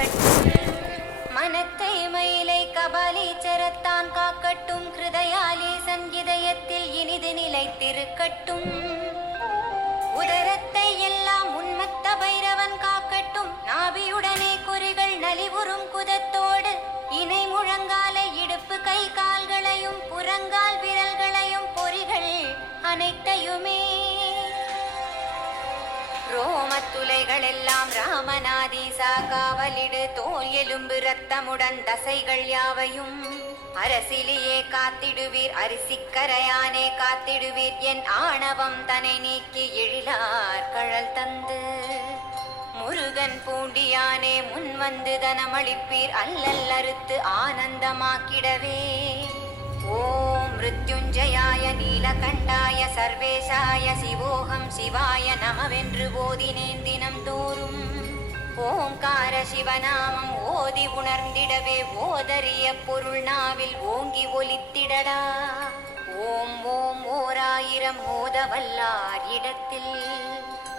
காக்கட்டும், மனத்தை மயிலை கபாலீச்சரத்தான் காக்கட்டும், ஹிருதயாலே சங்கீதயத்தில் இனிது நிலைத்திருக்கட்டும், உதரத்தை எல்லாம் உன்மத்த பைரவன் காக்கட்டும், நாபியுடனே குறிகள் நலிவுறும் குதத்தோடு இணை முழங்காலை இடுப்பு கை கால்களையும் புறங்கால் விரல்களையும் பொறிகள் அனைத்தையுமே ரோமத்துளைகள் எல்லாம் ராமநாதீசா காவலிடு, தோல் எலும்பு ரத்தமுடன் தசைகள் யாவையும் அரசிலேயே காத்திடுவீர், அரிசிக்கரையானே காத்திடுவீர், என் ஆணவம் தனை நீக்கி எழிலார் கழல் தந்து முருகன் பூண்டியானே முன்வந்து தனமளிப்பீர், அல்லல் அறுத்து ஆனந்தமாக்கிடவே. ஓம் மிருத்யுஞ்சயாய நீலகண்டாய சர்வேசாய சிவோகம் சிவாய நமவென்று ஓதினேன் தினம் தோறும், ஓங்கார சிவநாமம் ஓதி உணர்ந்திடவே ஓதரிய பொருள் நாவில் ஓங்கி ஒலித்திடடா. ஓம் ஓம் ஓராயிரம் மோதவல்லார் இடத்தில்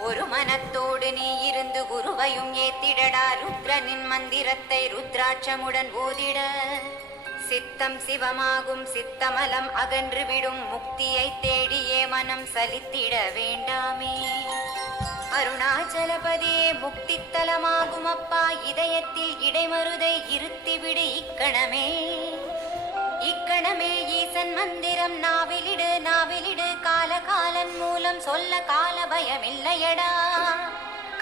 ஒரு மனத்தோடு நீ இருந்து குருவையும் ஏத்திடடா. ருத்ரனின் மந்திரத்தை ருத்ராட்சமுடன் ஓதிட சித்தம் சிவமாகும், சித்தமலம் அகன்றுவிடும், முக்தியை தேடியே மனம் சலித்திட வேண்டாமே. அருணாச்சலபதியே முக்தித்தலமாகும் அப்பா, இதயத்தில் இடைமருதை இருத்திவிடு இக்கணமே. இக்கணமே ஈசன் மந்திரம் நாவிலிடு நாவிலிடு, காலகாலன் மூலம் சொல்ல கால பயமில்லையடா.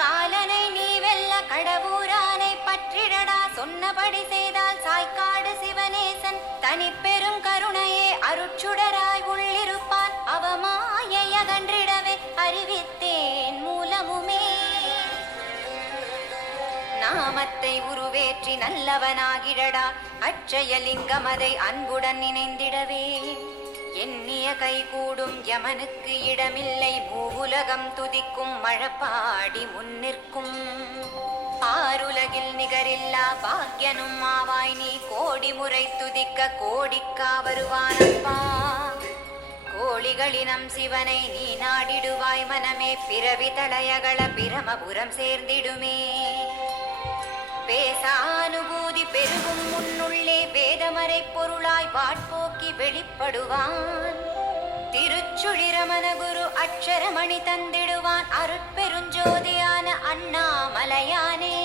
காலனை நீ வெல்ல கடவுரானை பற்றிடடா, சொன்னபடி செய்தால் சாய்க்காடு சிவனேசன் தனிப்பெரும் கருணையே அருட்சுடராய் உள்ளிருப்பான், அவமாயை அகன்றிடவே அறிவித்தேன் மூலமுமே. நாமத்தை உருவேற்றி நல்லவனாகிடடா, அட்சயலிங்கமதை அன்புடன் நினைந்திடவே. எண்ணிய கைகூடும் யமனுக்கு இடமில்லை, மூவுலகம் துதிக்கும் மழப்பாடி முன்னிற்கும். ஆருலகில் நிகரில்லா பாக்யனும் ஆவாய் நீ, கோடி முறை துதிக்க கோடிக்கா வருவானப்பா. கோழிகளினம் சிவனை நீ நாடிடுவாய் மனமே, பிறவி தளையகள பிரமபுரம் சேர்ந்திடுமே. பேசானுபூதி பெருகும் முன்னுள்ளே வேதமறை பொருளாய் வாட்போக்கி வெளிப்படுவான், திருச்சுழிரமண குரு அக்ஷரமணி தந்திடுவான், அருட்பெருஞ்சோதியான அண்ணாமலையானே.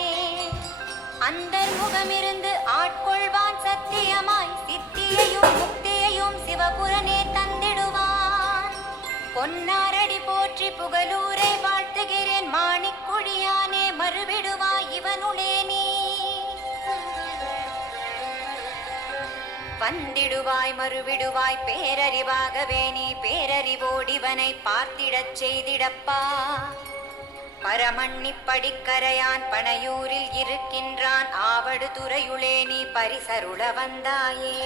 அந்தர்முகமிருந்து ஆட்கொள்வான் சத்தியமாய், சித்தியையும் முக்தியையும் சிவபுரனே தந்திடுவான். பொன்னாரடி போற்றி புகழூரை வாழ்த்துகிறேன், மாணிக்குழியானே மறுவிடுவாய் இவனுளே நீ. வந்திடுவாய் மறுவிடுவாய் பேரறிவாகவே நீ, பேரறிவோடிவனை பார்த்திடச் செய்திடப்பா. பரமண்ணி படிக்கரையான் பனையூரில் இருக்கின்றான், ஆவடு துறையுளே நீ பரிசருள வந்தாயே.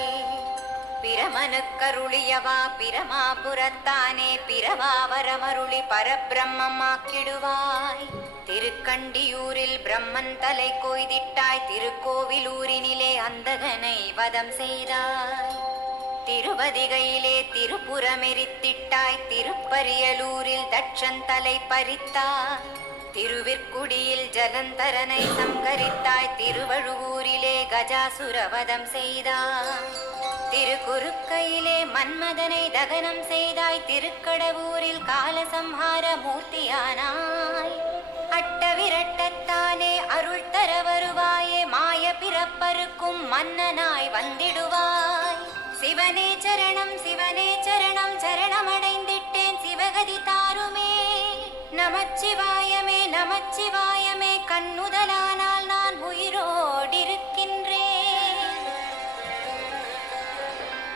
பிரமனுக்கருளியவா பிரமாபுரத்தானே, பிரவாவரமருளி பரபிரம்மமாக்கிடுவாய். திருக்கண்டியூரில் பிரம்மன் தலை கொய்திட்டாய், திருக்கோவிலூரினிலே அந்தகனை வதம் செய்தாய். திருவதிகையிலே திருப்புறமெரித்திட்டாய், திருப்பரியலூரில் தட்சன் தலை பறித்தாய். திருவிற்குடியில் ஜலந்தரனை சங்கரித்தாய், திருவழுவூரிலே கஜாசுரவதம் செய்தாய். திருக்குறுக்கையிலே மன்மதனை தகனம் செய்தாய், திருக்கடவூரில் காலசம்ஹார மூர்த்தியானாய். அட்டவிரட்டத்தானே அருள் தர வருவாயே, மாய பிறப்பருக்கும் மன்னனாய் வந்திடுவாய். சிவனே சரணம் சிவனே சரணம், சரணமடைந்திட்டேன் சிவகதி தாருமே. நமச்சிவாயமே நமச்சிவாயமே, கண்ணுதலானால் நான் உயிரோடிருக்கின்றேன்.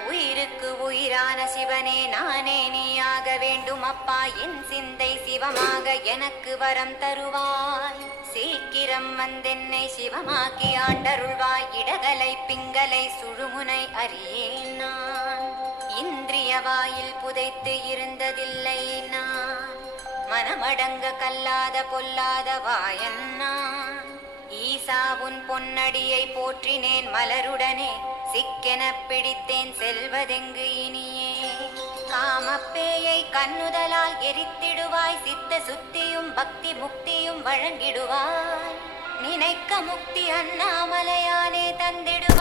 உயிருக்கு உயிரான சிவனே நானே நீயாக வேண்டும் அப்பா, என் சிந்தை சிவமாக எனக்கு வரம் தருவாய். சீக்கிரம் வந்தென்னை சிவமாக்கி ஆண்டருள்வாய், இடகலை பிங்கலை சுழுமுனை அறியேன் நான். இந்திரிய வாயில் புதைத்து இருந்ததில்லை நான், மனமடங்க கல்லாத பொல்லாத வாயன் நான். ஈசா உன் பொன்னடியை போற்றினேன் மலருடனே, சிக்கென பிடித்தேன் செல்வதெங்கு இனியே. காமப்பேயை கண்ணுதலால் எரித்திடுவாய், சித்த சுத்தியும் பக்தி முக்தியும் வழங்கிடுவாய். நினைக்க முக்தி அண்ணாமலையானே தந்திடு